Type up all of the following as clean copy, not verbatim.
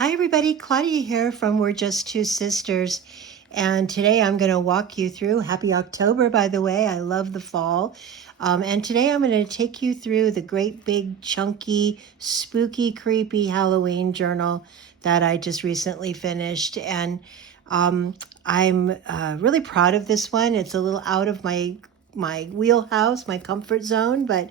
Hi everybody, Claudia here from We're Just Two Sisters. And today I'm going to walk you through, happy October by the way, I love the fall. And today I'm going to take you through the great big chunky, spooky, creepy Halloween journal that I just recently finished. And I'm really proud of this one. It's a little out of my wheelhouse, my comfort zone, but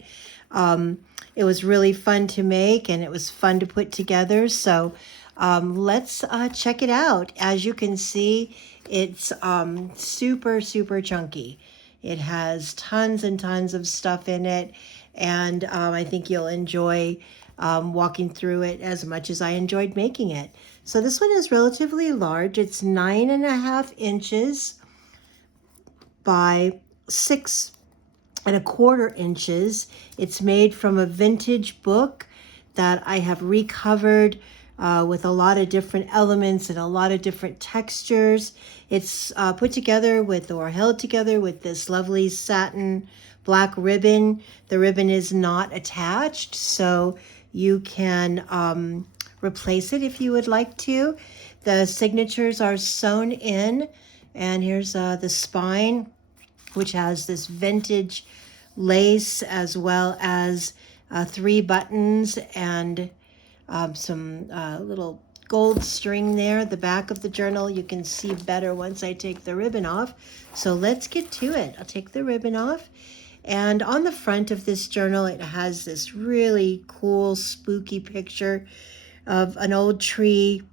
it was really fun to make and it was fun to put together. So let's check it out. As you can see, it's super, super chunky. It has tons and tons of stuff in it, and I think you'll enjoy walking through it as much as I enjoyed making it. So this one is relatively large. It's 9.5 inches by 6.25 inches. It's made from a vintage book that I have recovered with a lot of different elements and a lot of different textures. It's put together with, or held together with, this lovely satin black ribbon. The ribbon is not attached, so you can replace it if you would like to. The signatures are sewn in, and here's the spine, which has this vintage lace as well as 3 buttons and some little gold string there. The back of the journal you can see better once I take the ribbon off. So let's get to it. I'll take the ribbon off. And on the front of this journal, it has this really cool, spooky picture of an old tree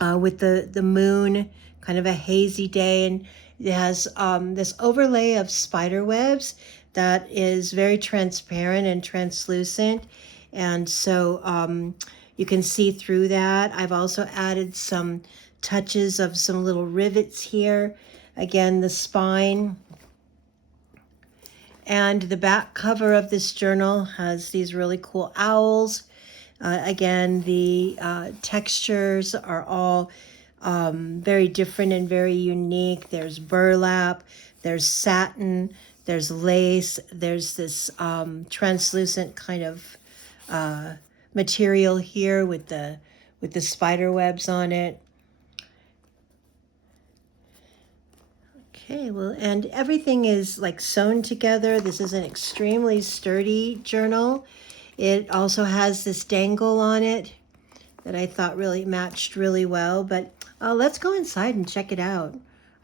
with the moon, kind of a hazy day. And it has this overlay of spider webs that is very transparent and translucent. And so you can see through that. I've also added some touches of some little rivets here. Again, the spine. And the back cover of this journal has these really cool owls. Again, the textures are all very different and very unique. There's burlap, there's satin, there's lace, there's this translucent kind of material here with the spider webs on it. Okay, well, and everything is like sewn together. This is an extremely sturdy journal. It also has this dangle on it that I thought really matched really well, but let's go inside and check it out.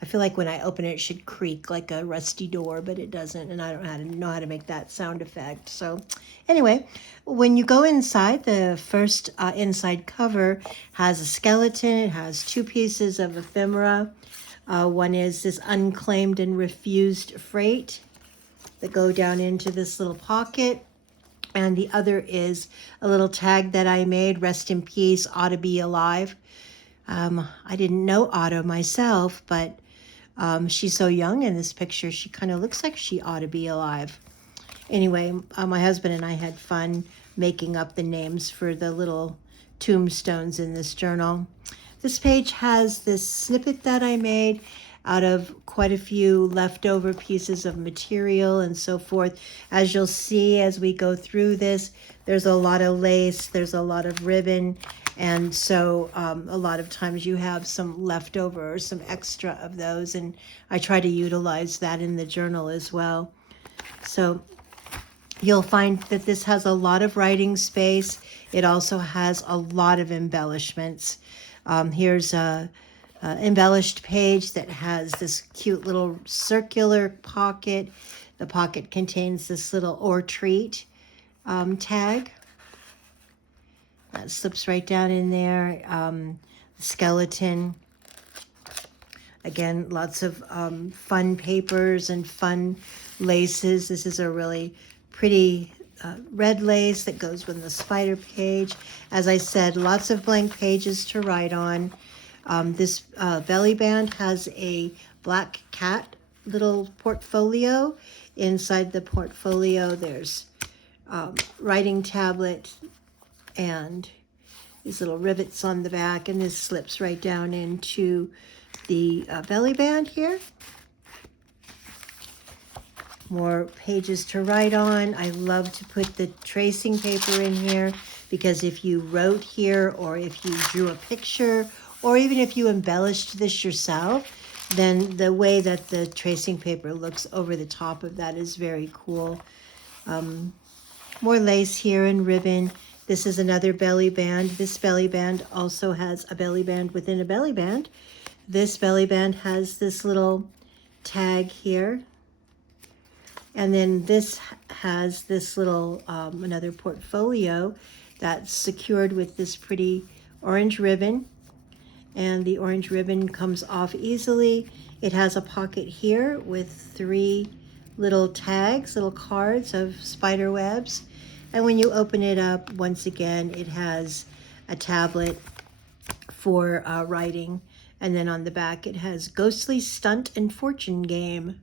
I feel like when I open it, it should creak like a rusty door, but it doesn't, and I don't know how to make that sound effect. So anyway, when you go inside, the first inside cover has a skeleton. It has 2 pieces of ephemera. One is this unclaimed and refused freight that go down into this little pocket. And the other is a little tag that I made, rest in peace, ought to be alive. I didn't know Otto myself, but she's so young in this picture, she kind of looks like she ought to be alive. Anyway, my husband and I had fun making up the names for the little tombstones in this journal. This page has this snippet that I made out of quite a few leftover pieces of material and so forth. As you'll see as we go through this, there's a lot of lace, there's a lot of ribbon, and so a lot of times you have some leftover or some extra of those, and I try to utilize that in the journal as well. So you'll find that this has a lot of writing space. It also has a lot of embellishments. Here's a embellished page that has this cute little circular pocket. The pocket contains this little or treat tag that slips right down in there. Skeleton. Again, lots of fun papers and fun laces. This is a really pretty red lace that goes with the spider page. As I said, lots of blank pages to write on. This belly band has a black cat little portfolio. Inside the portfolio, there's writing tablet and these little rivets on the back, and this slips right down into the belly band here. More pages to write on. I love to put the tracing paper in here because if you wrote here, or if you drew a picture, or even if you embellished this yourself, then the way that the tracing paper looks over the top of that is very cool. More lace here and ribbon. This is another belly band. This belly band also has a belly band within a belly band. This belly band has this little tag here. And then this has this little, another portfolio that's secured with this pretty orange ribbon. And the orange ribbon comes off easily. It has a pocket here with 3 little tags, little cards of spider webs. And when you open it up, once again, it has a tablet for writing. And then on the back, it has Ghostly Stunt and Fortune Game.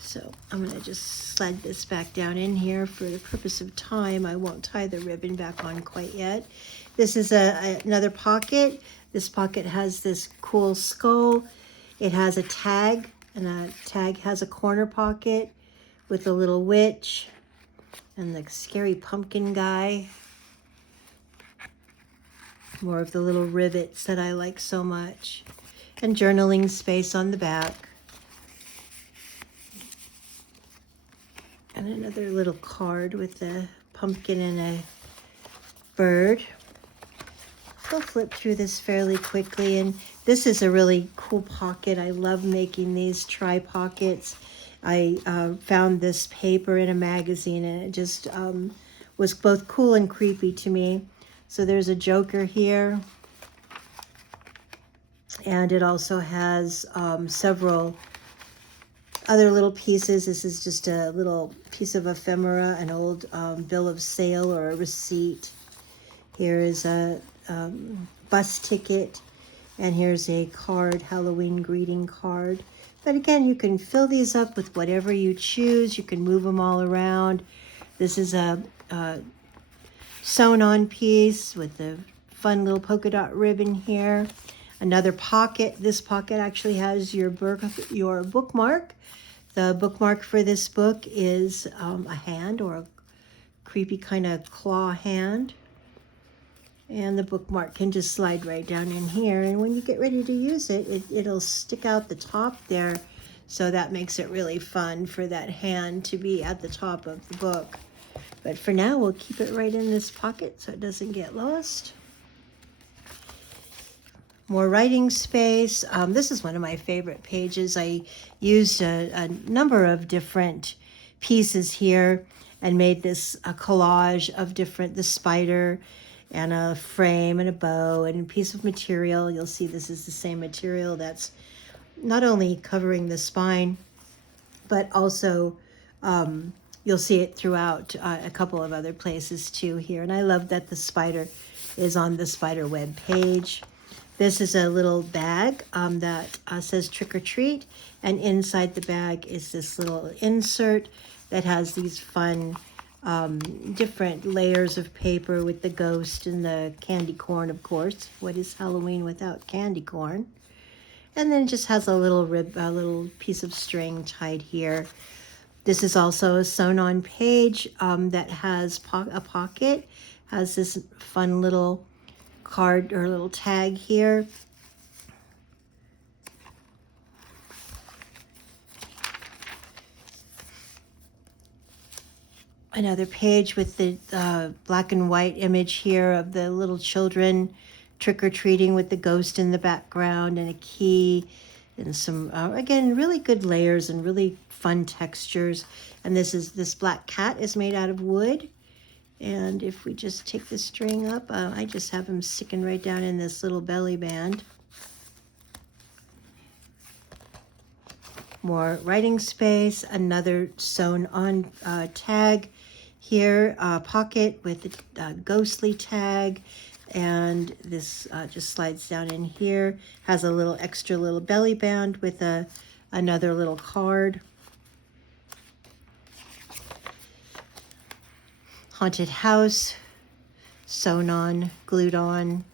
So I'm going to just slide this back down in here for the purpose of time. I won't tie the ribbon back on quite yet. This is another pocket. This pocket has this cool skull. It has a tag, and a tag has a corner pocket with a little witch and the scary pumpkin guy. More of the little rivets that I like so much. And journaling space on the back. And another little card with a pumpkin and a bird. I'll flip through this fairly quickly, and this is a really cool pocket. I love making these tri-pockets. I found this paper in a magazine, and it just was both cool and creepy to me. So there's a Joker here, and it also has several other little pieces. This is just a little piece of ephemera, an old bill of sale or a receipt. Here is a bus ticket, and here's a card, Halloween greeting card. But again, you can fill these up with whatever you choose. You can move them all around. This is a sewn on piece with a fun little polka dot ribbon here. Another pocket. This pocket actually has your bookmark. The bookmark for this book is a hand, or a creepy kind of claw hand. And the bookmark can just slide right down in here. And when you get ready to use it, it'll stick out the top there. So that makes it really fun for that hand to be at the top of the book. But for now, we'll keep it right in this pocket so it doesn't get lost. More writing space. This is one of my favorite pages. I used a number of different pieces here and made this a collage of the spider and a frame and a bow and a piece of material. You'll see this is the same material that's not only covering the spine, but also you'll see it throughout a couple of other places too here. And I love that the spider is on the spider web page. This is a little bag that says trick or treat, and inside the bag is this little insert that has these fun different layers of paper with the ghost and the candy corn, of course. What is Halloween without candy corn? And then it just has a little piece of string tied here. This is also a sewn-on page that has a pocket, has this fun little card or little tag here. Another page with the black and white image here of the little children trick-or-treating with the ghost in the background, and a key, and some, again, really good layers and really fun textures. And this black cat is made out of wood. And if we just take the string up, I just have him sticking right down in this little belly band. More writing space, another sewn on tag here, pocket with a ghostly tag, and this just slides down in here, has a little extra little belly band with another little card. Haunted house, sewn on, glued on.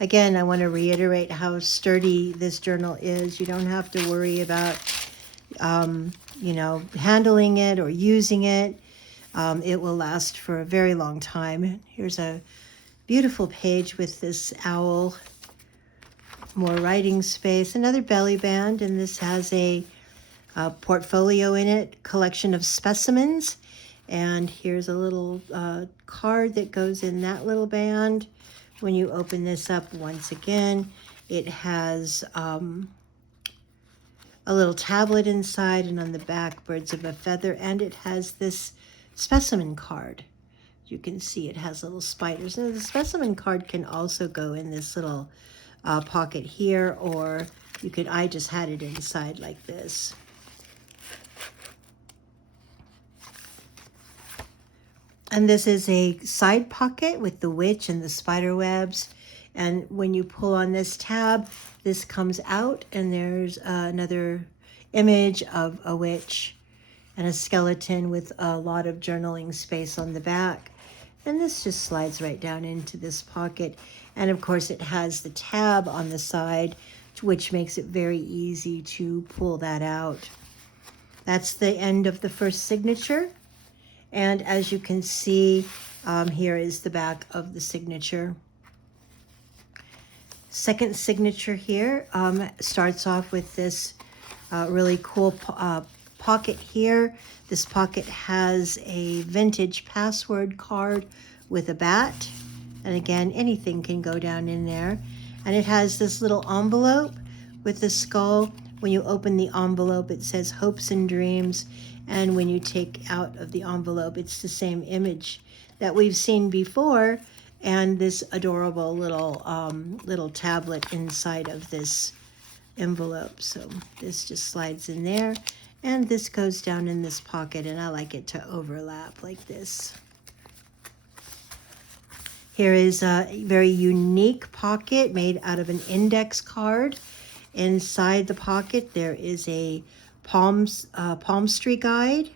Again, I want to reiterate how sturdy this journal is. You don't have to worry about, handling it or using it. It will last for a very long time. Here's a beautiful page with this owl, more writing space, another belly band, and this has a portfolio in it, collection of specimens. And here's a little card that goes in that little band. When you open this up, once again, it has a little tablet inside, and on the back, birds of a feather, and it has this specimen card. You can see it has little spiders. Now, the specimen card can also go in this little pocket here, or you could, I just had it inside like this. And this is a side pocket with the witch and the spider webs. And when you pull on this tab, this comes out, and there's another image of a witch and a skeleton with a lot of journaling space on the back. And this just slides right down into this pocket. And of course it has the tab on the side, which makes it very easy to pull that out. That's the end of the first signature. And as you can see, here is the back of the signature. Second signature here starts off with this really cool pocket here. This pocket has a vintage password card with a bat. And again, anything can go down in there. And it has this little envelope with the skull. When you open the envelope, it says hopes and dreams. And when you take out of the envelope, it's the same image that we've seen before. And this adorable little tablet inside of this envelope. So this just slides in there. And this goes down in this pocket, and I like it to overlap like this. Here is a very unique pocket made out of an index card. Inside the pocket, there is a palmistry guide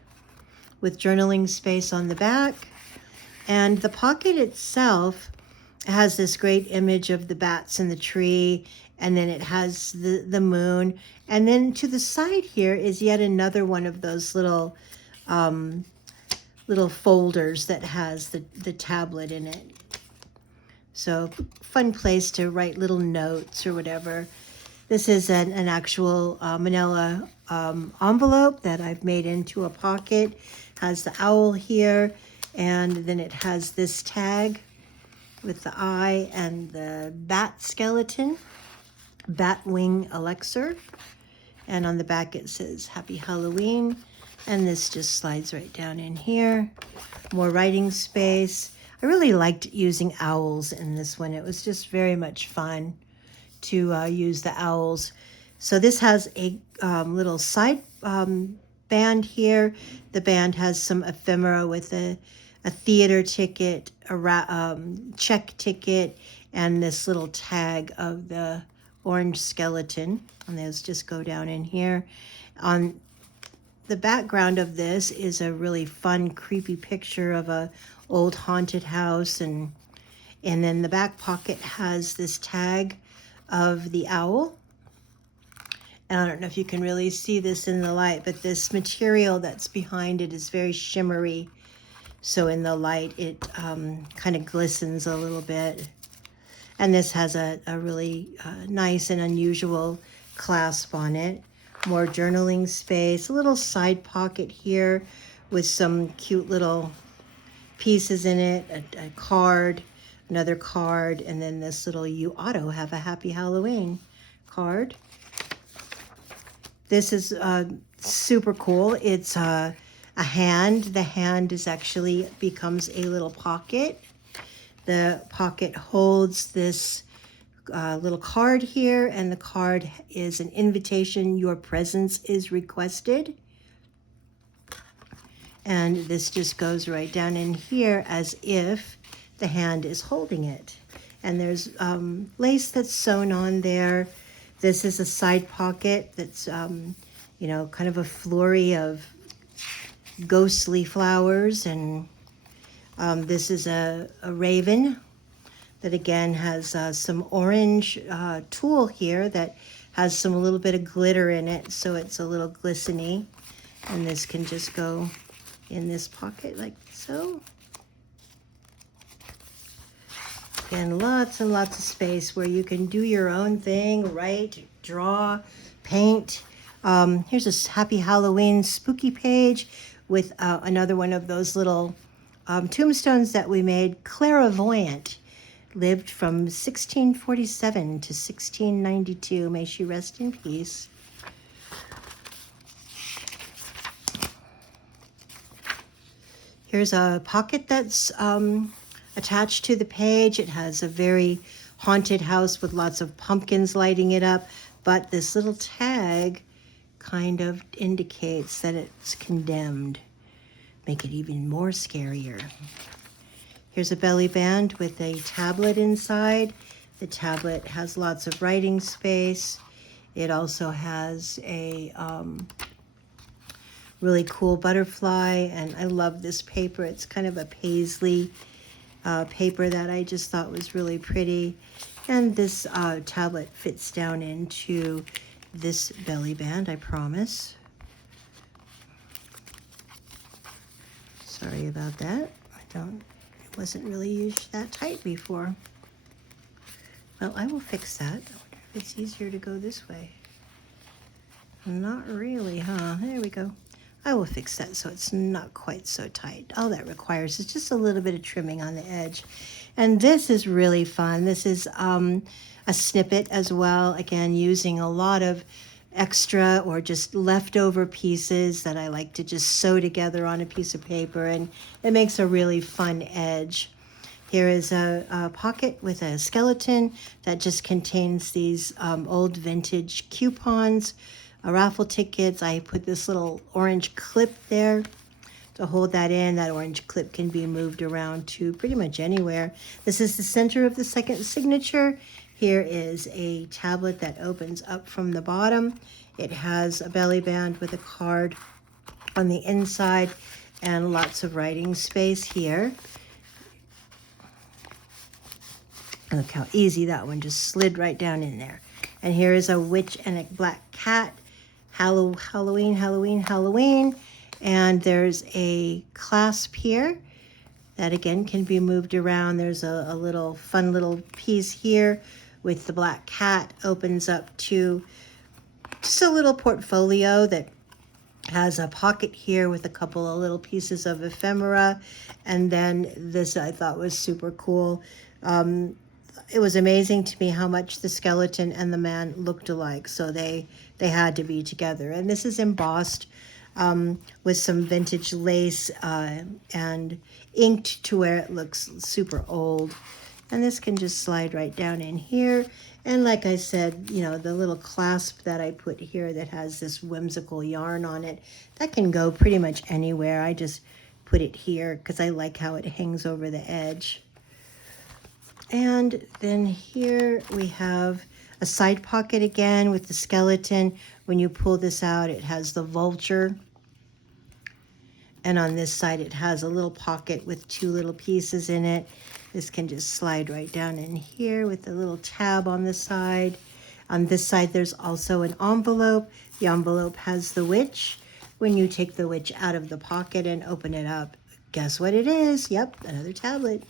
with journaling space on the back. And the pocket itself has this great image of the bats in the tree, and then it has the moon. And then to the side here is yet another one of those little folders that has the tablet in it. So fun place to write little notes or whatever. This is an actual manila envelope that I've made into a pocket. Has the owl here, and then it has this tag with the eye and the bat skeleton, bat wing elixir. And on the back it says Happy Halloween. And this just slides right down in here. More writing space. I really liked using owls in this one. It was just very much fun to use the owls. So this has a little side band here. The band has some ephemera with a theater ticket, a check ticket, and this little tag of the orange skeleton. And those just go down in here. On the background of this is a really fun, creepy picture of a old haunted house, and then the back pocket has this tag of the owl. And I don't know if you can really see this in the light, but this material that's behind it is very shimmery. So in the light, it kind of glistens a little bit. And this has a really nice and unusual clasp on it. More journaling space, a little side pocket here with some cute little pieces in it, a card, another card, and then this little "You Auto Have a Happy Halloween" card. This is super cool. It's a hand. The hand is actually becomes a little pocket. The pocket holds this little card here, and the card is an invitation. Your presence is requested. And this just goes right down in here as if the hand is holding it. And there's lace that's sewn on there. This is a side pocket that's, you know, kind of a flurry of ghostly flowers. And this is a raven that again has some orange tulle here that has some a little bit of glitter in it, so it's a little glistening. And this can just go in this pocket like so. And lots and lots of space where you can do your own thing, write, draw, paint. Here's a Happy Halloween spooky page with another one of those little tombstones that we made. Clairvoyant, lived from 1647 to 1692. May she rest in peace. Here's a pocket that's attached to the page. It has a very haunted house with lots of pumpkins lighting it up, but this little tag kind of indicates that it's condemned. Make it even more scarier. Here's a belly band with a tablet inside. The tablet has lots of writing space. It also has a really cool butterfly, and I love this paper. It's kind of a paisley paper that I just thought was really pretty. And this tablet fits down into this belly band, I promise. Sorry about that. It wasn't really used that tight before. Well, I will fix that. I wonder if it's easier to go this way. Not really, huh? There we go. I will fix that so it's not quite so tight. All that requires is just a little bit of trimming on the edge. And this is really fun. This is a snippet as well. Again, using a lot of extra or just leftover pieces that I like to just sew together on a piece of paper, and it makes a really fun edge. Here is a pocket with a skeleton that just contains these old vintage coupons, raffle tickets. I put this little orange clip there to hold that in. That orange clip can be moved around to pretty much anywhere. This is the center of the second signature. Here is a tablet that opens up from the bottom. It has a belly band with a card on the inside and lots of writing space here. Look how easy that one just slid right down in there. And here is a witch and a black cat. Halloween, Halloween, Halloween. And there's a clasp here that again can be moved around. There's a little fun little piece here with the black cat, opens up to just a little portfolio that has a pocket here with a couple of little pieces of ephemera. And then this I thought was super cool. It was amazing to me how much the skeleton and the man looked alike. So they had to be together. And this is embossed with some vintage lace and inked to where it looks super old. And this can just slide right down in here. And like I said, you know, the little clasp that I put here that has this whimsical yarn on it, that can go pretty much anywhere. I just put it here because I like how it hangs over the edge. And then here we have a side pocket again with the skeleton. When you pull this out, it has the vulture. And on this side, it has a little pocket with two little pieces in it. This can just slide right down in here with a little tab on the side. On this side, there's also an envelope. The envelope has the witch. When you take the witch out of the pocket and open it up, guess what it is? Yep, another tablet.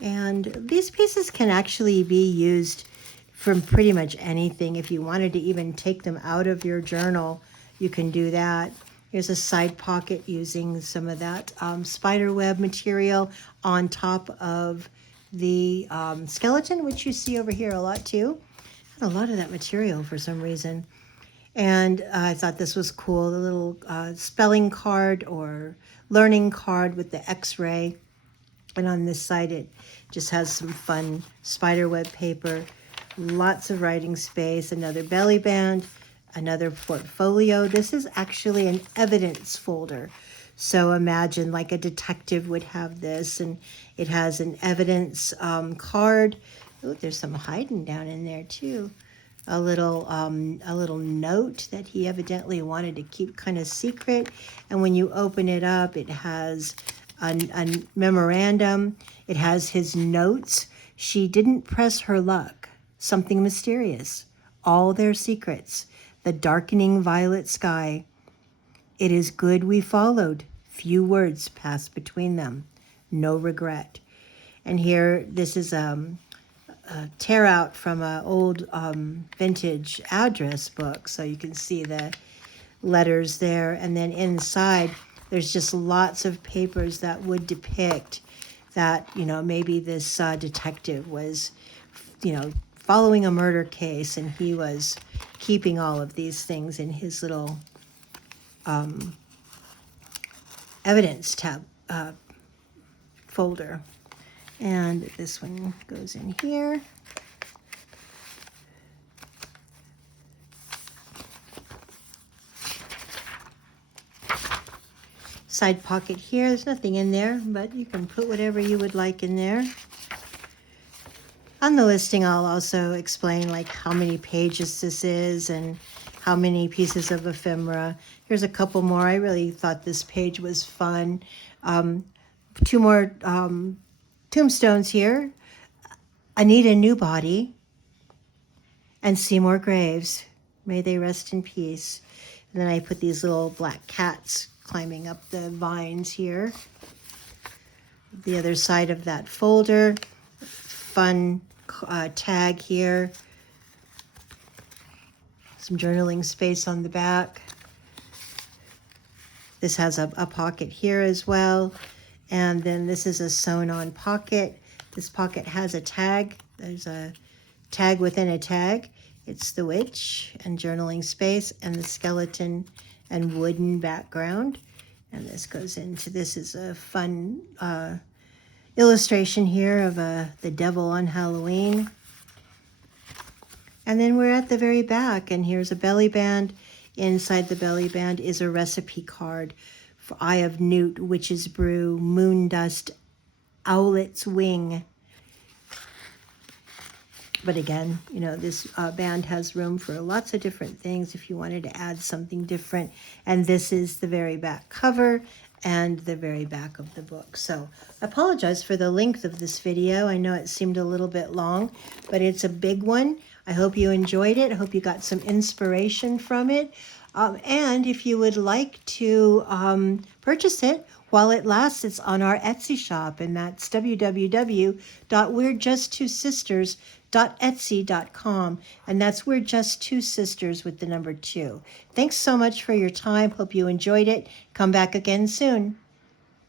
And these pieces can actually be used from pretty much anything. If you wanted to even take them out of your journal, you can do that. Here's a side pocket using some of that spider web material on top of the skeleton, which you see over here a lot too. Had a lot of that material for some reason. And I thought this was cool, the little spelling card or learning card with the X-ray. And on this side, it just has some fun spider web paper, lots of writing space, another belly band, another portfolio. This is actually an evidence folder. So imagine like a detective would have this, and it has an evidence card. Oh, there's some hiding down in there too. A little note that he evidently wanted to keep kind of secret. And when you open it up, it has a memorandum. It has his notes. She didn't press her luck. Something mysterious. All their secrets. The darkening violet sky. It is good we followed. Few words passed between them. No regret. And here, this is a tear out from an old vintage address book. So you can see the letters there. And then inside, there's just lots of papers that would depict that, you know, maybe this detective was, you know, following a murder case, and he was keeping all of these things in his little evidence tab folder. And this one goes in here. Side pocket here. There's nothing in there, but you can put whatever you would like in there. On the listing, I'll also explain like how many pages this is and how many pieces of ephemera. Here's a couple more. I really thought this page was fun. Two more tombstones here. Anita Newbody and Seymour Graves. May they rest in peace. And then I put these little black cats climbing up the vines here. The other side of that folder. Fun tag here. Some journaling space on the back. This has a pocket here as well. And then this is a sewn-on pocket. This pocket has a tag. There's a tag within a tag. It's the witch and journaling space and the skeleton and wooden background. And this goes into, this is a fun illustration here of the devil on Halloween. And then we're at the very back, and here's a belly band. Inside the belly band is a recipe card for Eye of Newt, Witch's Brew, Moon Dust, Owlet's Wing. But again, you know, this band has room for lots of different things if you wanted to add something different. And this is the very back cover and the very back of the book. So I apologize for the length of this video. I know it seemed a little bit long, but it's a big one. I hope you enjoyed it. I hope you got some inspiration from it. And if you would like to purchase it while it lasts, it's on our Etsy shop, and that's www.we'rejusttwosisters.etsy.com, and that's We're Just Two Sisters with the number 2. Thanks so much for your time. Hope you enjoyed it. Come back again soon.